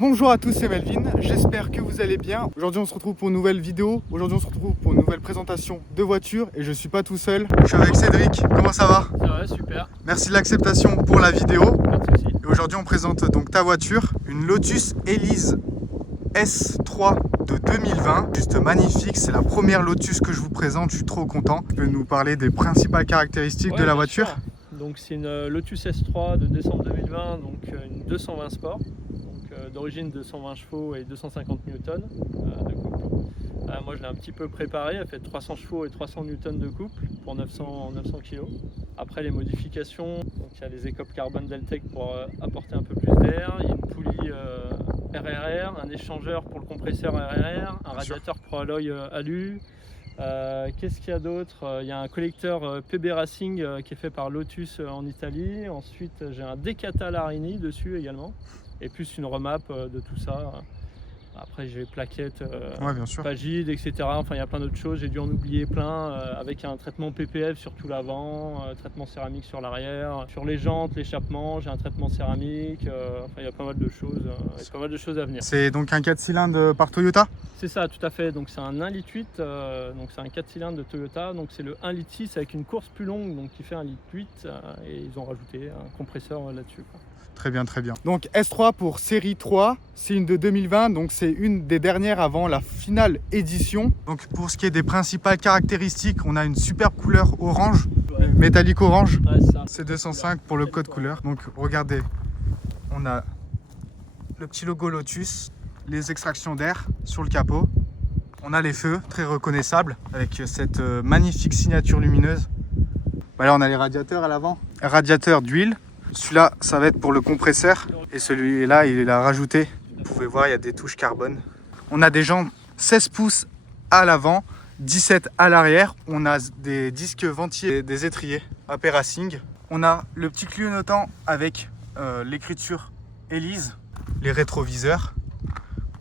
Bonjour à tous, c'est Melvin, j'espère que vous allez bien. Aujourd'hui on se retrouve pour une nouvelle vidéo, aujourd'hui on se retrouve pour une nouvelle présentation de voiture et je suis pas tout seul. Je suis avec Cédric, comment ça va? Ça va, super. Merci de l'acceptation pour la vidéo. Pas de soucis. Et aujourd'hui on présente donc ta voiture, une Lotus Elise S3 de 2020. Juste magnifique, c'est la première Lotus que je vous présente, je suis trop content. Tu peux nous parler des principales caractéristiques de la voiture? Sûr. Donc c'est une Lotus S3 de décembre 2020, donc une 220 Sport, d'origine 220 chevaux et 250 Newton de couple. Moi je l'ai un petit peu préparée, elle fait 300 chevaux et 300 Newton de couple pour 900 kg. Après les modifications, donc il y a les écopes carbone Deltec pour apporter un peu plus d'air, il y a une poulie RRR, un échangeur pour le compresseur RRR, un radiateur Pro Alloy Alu. Qu'est-ce qu'il y a d'autre? Il y a un collecteur PB Racing qui est fait par Lotus en Italie. Ensuite j'ai un Decata Larini dessus également. Et plus une remap de tout ça. Après j'ai plaquettes, Pagide, etc. Enfin il y a plein d'autres choses, j'ai dû en oublier plein, avec un traitement PPF sur tout l'avant, traitement céramique sur l'arrière, sur les jantes, l'échappement, j'ai un traitement céramique, enfin il y a pas mal de choses, il y a pas mal de choses à venir. C'est donc un 4 cylindres par Toyota? C'est ça, tout à fait, donc c'est un 1,8 litre, donc c'est un 4 cylindres de Toyota, donc c'est le 1,6 litre avec une course plus longue, donc qui fait 1,8 litre, et ils ont rajouté un compresseur là-dessus. Très bien, très bien. Donc S3 pour série 3, c'est une de 2020, donc c'est une des dernières avant la finale édition. Donc pour ce qui est des principales caractéristiques, on a une superbe couleur orange, métallique orange. Ouais, c'est 205 pour le code couleur. Donc regardez, on a le petit logo Lotus, les extractions d'air sur le capot. On a les feux, très reconnaissables, avec cette magnifique signature lumineuse. Là on a les radiateurs à l'avant, radiateur d'huile. Celui-là, ça va être pour le compresseur. Et celui-là, il a rajouté. Vous pouvez voir, il y a des touches carbone. On a des jantes 16 pouces à l'avant, 17 à l'arrière. On a des disques ventiliers, des étriers AP Racing. On a le petit clignotant avec l'écriture Elise, les rétroviseurs,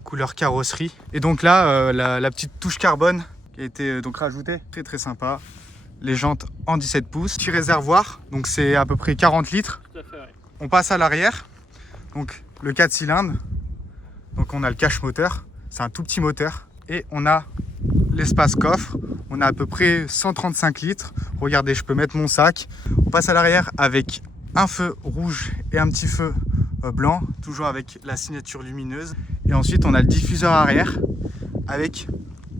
couleur carrosserie. Et donc là, la petite touche carbone qui a été donc rajoutée. Très très sympa. Les jantes en 17 pouces, petit réservoir, donc c'est à peu près 40 litres. Tout à fait, ouais. On passe à l'arrière, donc le 4 cylindres, donc on a le cache moteur, c'est un tout petit moteur, et on a l'espace coffre, on a à peu près 135 litres. Regardez, je peux mettre mon sac. On passe à l'arrière avec un feu rouge et un petit feu blanc, toujours avec la signature lumineuse. Et ensuite on a le diffuseur arrière avec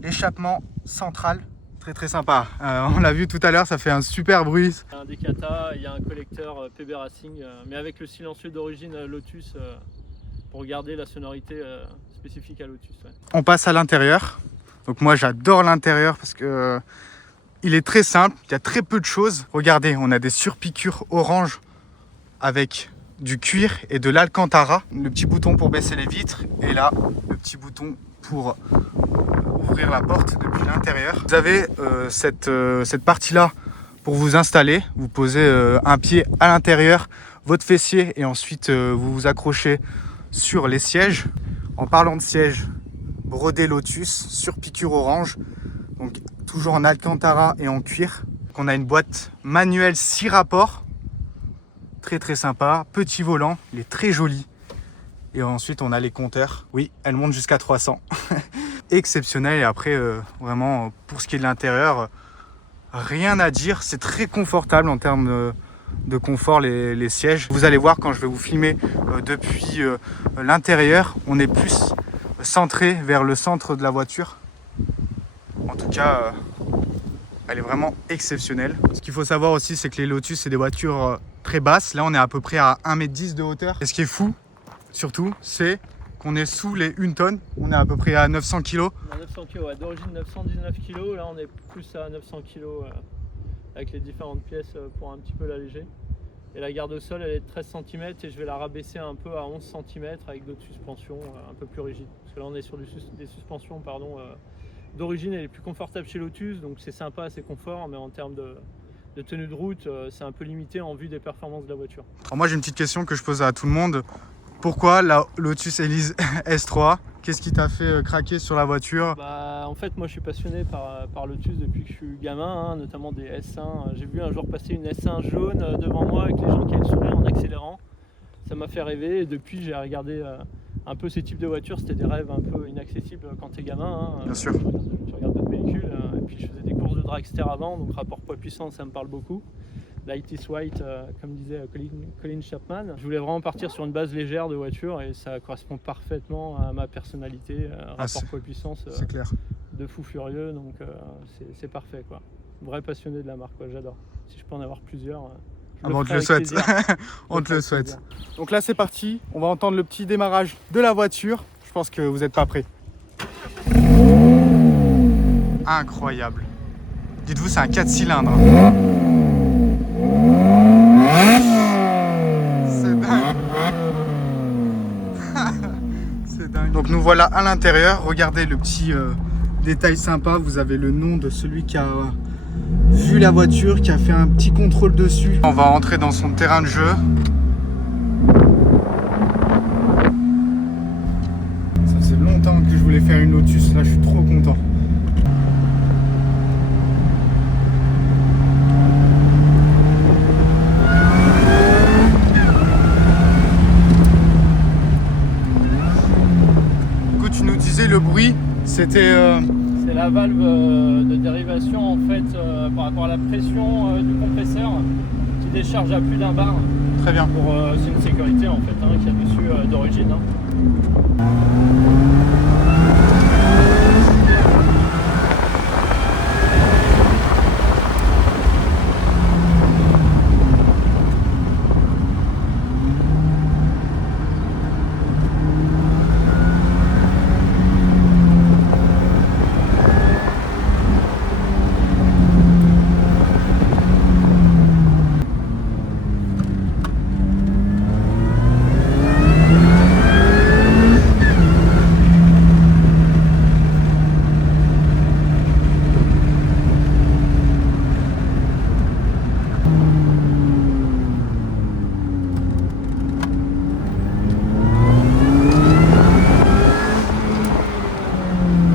l'échappement central. Très très sympa, on l'a vu tout à l'heure, ça fait un super bruit. Il y a un Decata, il y a un collecteur PB Racing, mais avec le silencieux d'origine Lotus pour garder la sonorité spécifique à Lotus. Ouais. On passe à l'intérieur. Donc moi j'adore l'intérieur parce que il est très simple, il y a très peu de choses. Regardez, on a des surpiqûres orange avec du cuir et de l'alcantara. Le petit bouton pour baisser les vitres et là le petit bouton pour ouvrir la porte depuis l'intérieur. Vous avez cette partie-là pour vous installer. Vous posez un pied à l'intérieur, votre fessier et ensuite vous vous accrochez sur les sièges. En parlant de sièges, brodé Lotus sur piqûre orange, donc toujours en alcantara et en cuir. Donc on a une boîte manuelle 6 rapports, très très sympa, petit volant, il est très joli. Et ensuite on a les compteurs, oui, elle monte jusqu'à 300. Exceptionnel. Et après vraiment pour ce qui est de l'intérieur, rien à dire, c'est très confortable en termes de confort les sièges. Vous allez voir quand je vais vous filmer depuis l'intérieur, on est plus centré vers le centre de la voiture. En tout cas elle est vraiment exceptionnelle. Ce qu'il faut savoir aussi, c'est que les Lotus c'est des voitures très basses. Là on est à peu près à 1,10 m de hauteur. Et ce qui est fou surtout, c'est qu'on est sous les 1 tonne, on est à peu près à 900 kg. On a 900 kg, ouais, d'origine 919 kg, là on est plus à 900 kg avec les différentes pièces pour un petit peu l'alléger. Et la garde au sol elle est de 13 cm et je vais la rabaisser un peu à 11 cm avec d'autres suspensions un peu plus rigides. Parce que là on est sur des suspensions d'origine, elle est plus confortable chez Lotus, donc c'est sympa, c'est confort, mais en termes de tenue de route, c'est un peu limité en vue des performances de la voiture. Alors moi j'ai une petite question que je pose à tout le monde. Pourquoi la Lotus Elise S3? Qu'est-ce qui t'a fait craquer sur la voiture? En fait, moi je suis passionné par Lotus depuis que je suis gamin, notamment des S1. J'ai vu un jour passer une S1 jaune devant moi avec les gens qui avaient le sourire en accélérant. ça m'a fait rêver. Et depuis, j'ai regardé un peu ces types de voitures. C'était des rêves un peu inaccessibles quand t'es gamin. Hein. Bien sûr. Tu regardes d'autres véhicules. Et puis, je faisais des courses de dragster avant, donc rapport poids-puissance, ça me parle beaucoup. Light is white, comme disait Colin Chapman. Je voulais vraiment partir sur une base légère de voiture et ça correspond parfaitement à ma personnalité. Rapport poids-puissance c'est clair. De fou furieux, donc c'est parfait, quoi. Vrai passionné de la marque, quoi. J'adore. Si je peux en avoir plusieurs, on te le souhaite. On te le souhaite. Donc là c'est parti, on va entendre le petit démarrage de la voiture. Je pense que vous n'êtes pas prêts. Incroyable. Dites-vous, c'est un 4 cylindres. C'est dingue. C'est dingue. Donc nous voilà à l'intérieur. Regardez le petit détail sympa. Vous avez le nom de celui qui a vu la voiture, qui a fait un petit contrôle dessus. On va rentrer dans son terrain de jeu. Ça faisait longtemps que je voulais faire une Lotus. Là, je suis trop content. Le bruit, c'était... C'est la valve de dérivation en fait par rapport à la pression du compresseur qui décharge à plus d'un bar. Très bien. C'est une sécurité en fait qu'il y a dessus d'origine.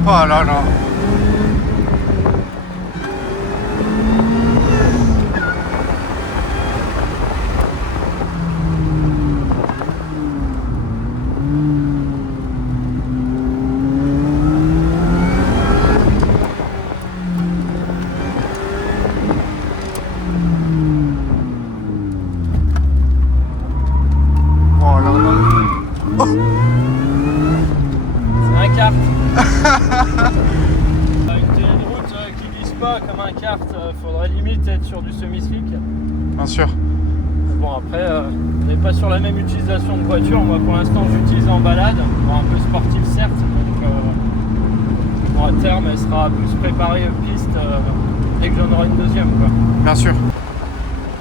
Oh là là. Oh là là. Oh. C'est un kart. Une télé de route qui glisse pas comme un kart, faudrait limite être sur du semi-slick. Bien sûr. Bon après, on n'est pas sur la même utilisation de voiture. Moi pour l'instant j'utilise en balade, bon, un peu sportif certes, donc bon, à terme elle sera plus préparée piste dès que j'en aurai une deuxième, quoi. Bien sûr.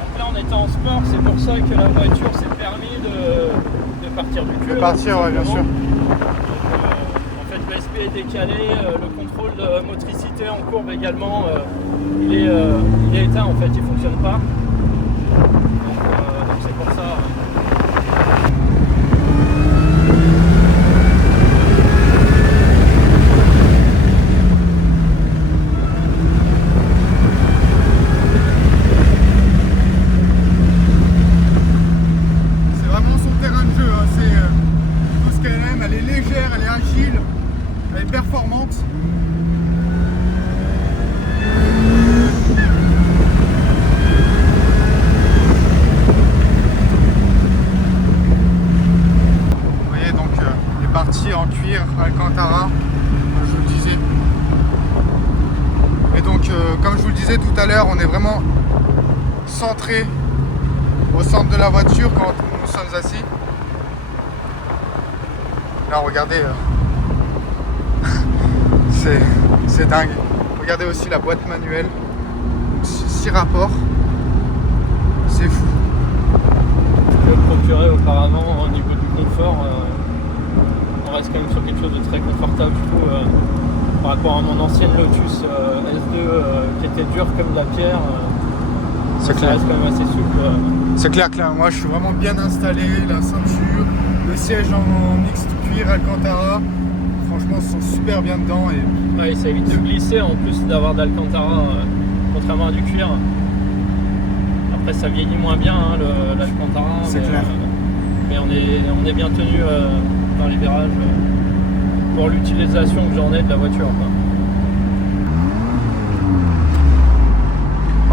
Après on était en sport, c'est pour ça que la voiture s'est permis de partir du cul. De partir, ouais, bien sûr. En fait le SP est décalé, le contrôle de motricité en courbe également, il est éteint en fait, il fonctionne pas. Donc c'est pour ça. C'est vraiment son terrain de jeu, hein. C'est tout ce qu'elle aime. Elle est légère, elle est agile, elle est performante. En cuir Alcantara, comme je vous le disais. Et donc comme je vous le disais tout à l'heure, on est vraiment centré au centre de la voiture quand nous sommes assis. Là regardez, c'est dingue. Regardez aussi la boîte manuelle, 6 rapports, c'est fou. Je me procurais auparavant au niveau du confort. On reste quand même sur quelque chose de très confortable, je trouve, par rapport à mon ancienne Lotus S2 qui était dure comme de la pierre. Ça reste quand même assez souple. C'est clair, moi je suis vraiment bien installé, la ceinture, le siège en mixte cuir Alcantara, franchement ils sont super bien dedans. Et... ouais, ça évite de glisser en plus d'avoir d'Alcantara, contrairement à du cuir. Après ça vieillit moins bien, hein, l'Alcantara. C'est clair. mais on est bien tenu dans les virages pour l'utilisation que j'en ai de la voiture, quoi.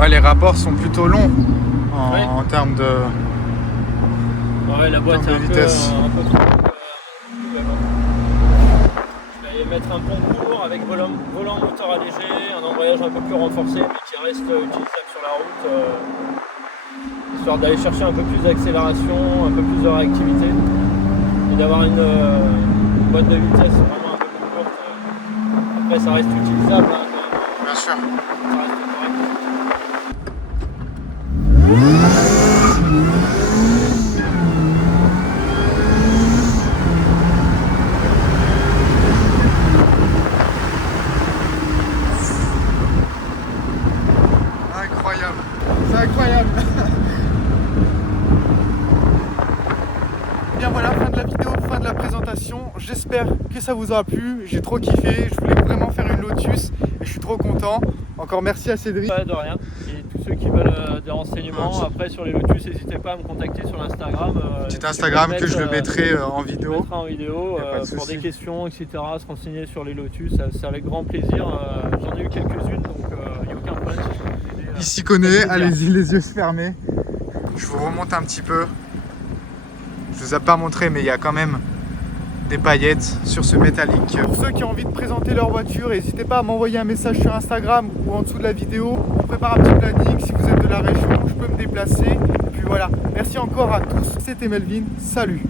Ouais, les rapports sont plutôt longs Ouais. en termes de... Ouais, la boîte Temps de est un peu vitesse. trop, je vais mettre un pont court avec volant moteur allégé, un embrayage un peu plus renforcé mais qui reste utilisable sur la route, histoire d'aller chercher un peu plus d'accélération, un peu plus de réactivité et d'avoir une boîte de vitesse vraiment un peu plus courte. Après ça reste utilisable, hein, quand même. Bien sûr. Ça reste correct. Incroyable. C'est incroyable. Bien voilà, fin de la vidéo, fin de la présentation. J'espère que ça vous aura plu. J'ai trop kiffé. Je voulais vraiment faire une Lotus et je suis trop content. Encore merci à Cédric. Pas de rien. Et tous ceux qui veulent des renseignements, après sur les Lotus, n'hésitez pas à me contacter sur l'Instagram. Petit Instagram que je le mettrai en Je le vidéo. mettrai en vidéo Y a pas de pour souci. des questions, etc. Se renseigner sur les Lotus, c'est avec grand plaisir. J'en ai eu quelques-unes, donc il n'y a aucun problème si je peux vous aider. Il s'y connaît, avec plaisir. allez-y les yeux fermés. Je vous remonte un petit peu. Je vous ai pas montré, mais il y a quand même des paillettes sur ce métallique. Pour ceux qui ont envie de présenter leur voiture, n'hésitez pas à m'envoyer un message sur Instagram ou en dessous de la vidéo. On prépare un petit planning. Si vous êtes de la région, je peux me déplacer. Et puis voilà. Merci encore à tous. C'était Melvin. Salut.